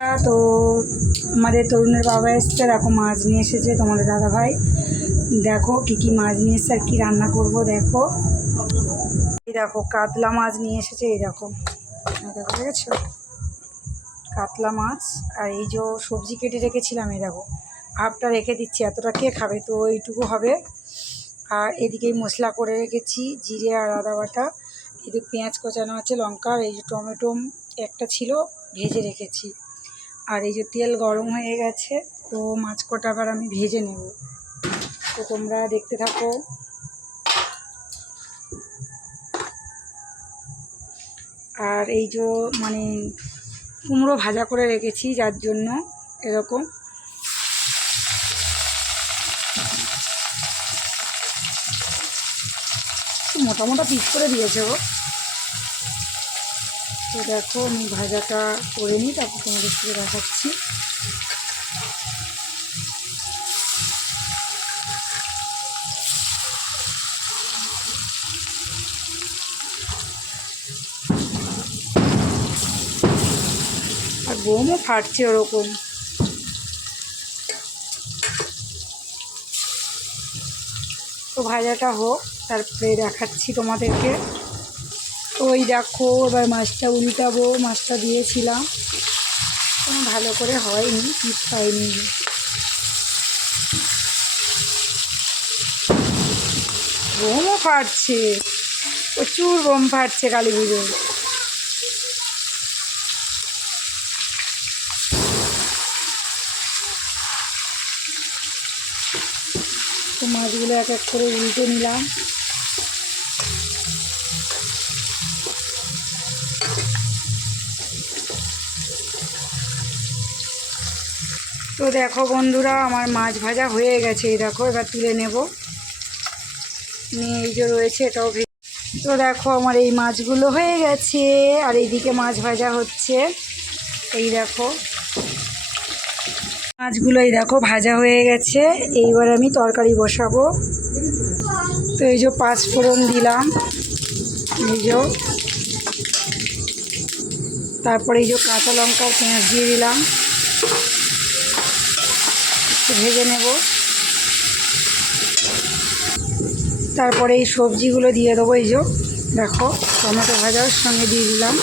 তো আমাদের তরুণের বাবা এসছে, দেখো মাছ নিয়ে এসেছে তোমাদের দাদা ভাই দেখো কি কি মাছ নিয়ে এসছে আর কি রান্না করব, দেখো। এই দেখো, কাতলা মাছ নিয়ে এসেছে, এই দেখো। দেখো দেখেছ কাতলা মাছ আর এই যে সবজি কেটে রেখেছিলাম, এই দেখো। হাফটা রেখে দিচ্ছি, এতটা কে খাবে? তো এইটুকু হবে। আর এদিকে মশলা করে রেখেছি, জিরে আর আদা বাটা। এদিকে পেঁয়াজ কোচানো আছে লঙ্কা আর এই যে টমেটো একটা ছিল, ভেজে রেখেছি। আর এই যে তেল গরম হয়ে গেছে, তো মাছ কটা আবার আমি ভেজে নেব। তো তোমরা দেখতে থাকো। আর এই যে মানে কুমড়ো ভাজা করে রেখেছি, যার জন্য এরকম। মোটা মোটা পিস করে দিয়েছে ও তো দেখো, আমি ভাজাটা করে নিই, তারপর তোমাদের সাথে দেখাচ্ছি। আর বোমও ফাটছে ওরকম। তো ভাজাটা হোক, তারপরে দেখাচ্ছি তোমাদেরকে। তো ওই দেখো, এবার মাছটা উল্টাবো, মাছটা দিয়েছিলাম। কোনো ভালো করে হয়নি পিস পাইনি। বোমও ফাটছে, প্রচুর বোম ফাটছে কালী পুজোয় তো মাছগুলো এক এক করে উল্টে নিলাম। তো দেখো বন্ধুরা, আমার মাছ ভাজা হয়ে গেছে। এই দেখো, এবার তুলে নেব। নিয়ে এই যে রয়েছে, এটাও তো দেখো, আমার এই মাছগুলো হয়ে গেছে। আর এইদিকে মাছ ভাজা হচ্ছে। এই দেখো। মাছগুলো এই দেখো, ভাজা হয়ে গেছে। এইবার আমি তরকারি বসাবো। তো এই যে পাঁচ ফোড়ন দিলাম। এই যে। তারপরে এই যে কাঁচা লঙ্কার পেঁয়াজ দিয়ে দিলাম। একটু ভেজে নেব। তারপরে এই সবজিগুলো দিয়ে দেবো, এই যে দেখো, টমেটো ভাজার সঙ্গে দিয়ে দিলাম।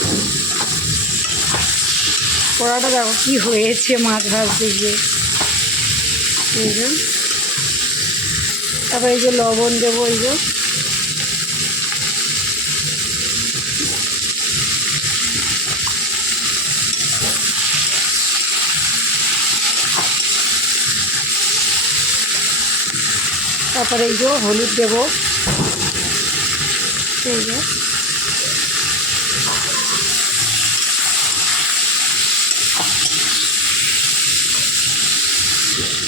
পোড়াটা দেখো কী হয়েছে মাছ ভাজতে গিয়ে। এই যে। তারপরে এই যে লবণ দেবো, এই যে। তারপরে এই যে হলুদ দেবো। এই যে।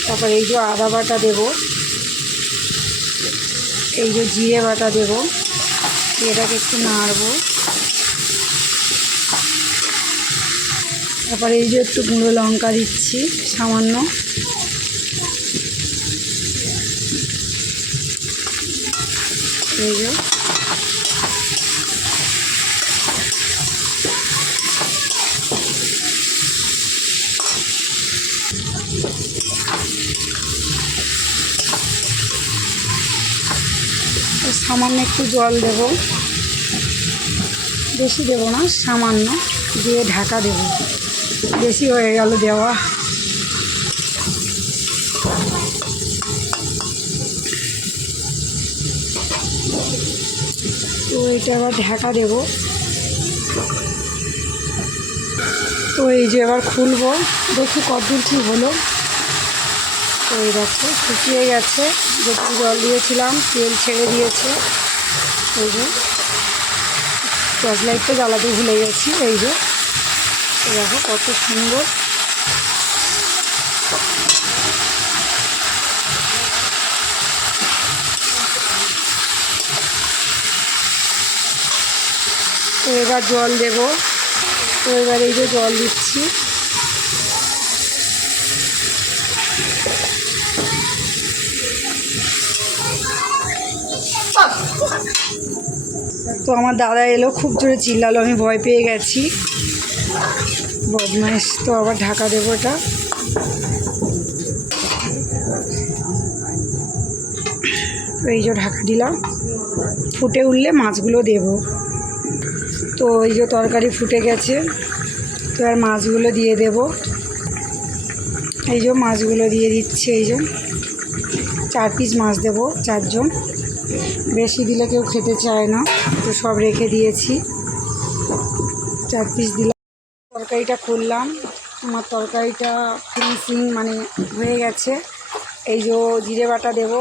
তারপরে এই যে আদা বাটা দেবো। এই যে জিরে বাটা দেবো। এটাকে একটু নাড়বো। তারপরে এই যে একটু গুঁড়ো লঙ্কা দিচ্ছি, সামান্য। এই যে। সামান্য একটু জল দেব। বেশি দেবো না, সামান্য দিয়ে ঢাকা দেব। বেশি হয়ে গেল দেওয়া। তো এটা আবার ঢাকা দেব। তো এই যে এবার খুলবো, দেখি কতদূর কী হলো। তো এই দেখো, শুকিয়ে গেছে যেটুকু জল দিয়েছিলাম, তেল ছেড়ে দিয়েছে। এই যে, টর্চ লাইটটা জ্বালাতে ভুলে গেছি, এই যে। দেখো কত সুন্দর। তো এবার জল দেব। তো এবার এই যে জল দিচ্ছি। তো আমার দাদা এলো, খুব জোরে চিল্লালো, আমি ভয় পেয়ে গেছি। বদমাইশ, তো আবার ঢাকা দেবো এটা। এই যে ঢাকা দিলাম। ফুটে উঠলে মাছগুলো দেব। তো এই যে তরকারি ফুটে গেছে, তো আর মাছগুলো দিয়ে দেব। এই যে মাছগুলো দিয়ে দিচ্ছে, এই যে চার পিস মাছ দেবো, চারজন। বেশি দিলে কেউ খেতে চায় না, তো সব রেখে দিয়েছি। চার পিস দিলাম। তরকারিটা করলাম, আমার তরকারিটা ফিনিশিং মানে হয়ে গেছে। এই যে জিরে বাটা দেবো।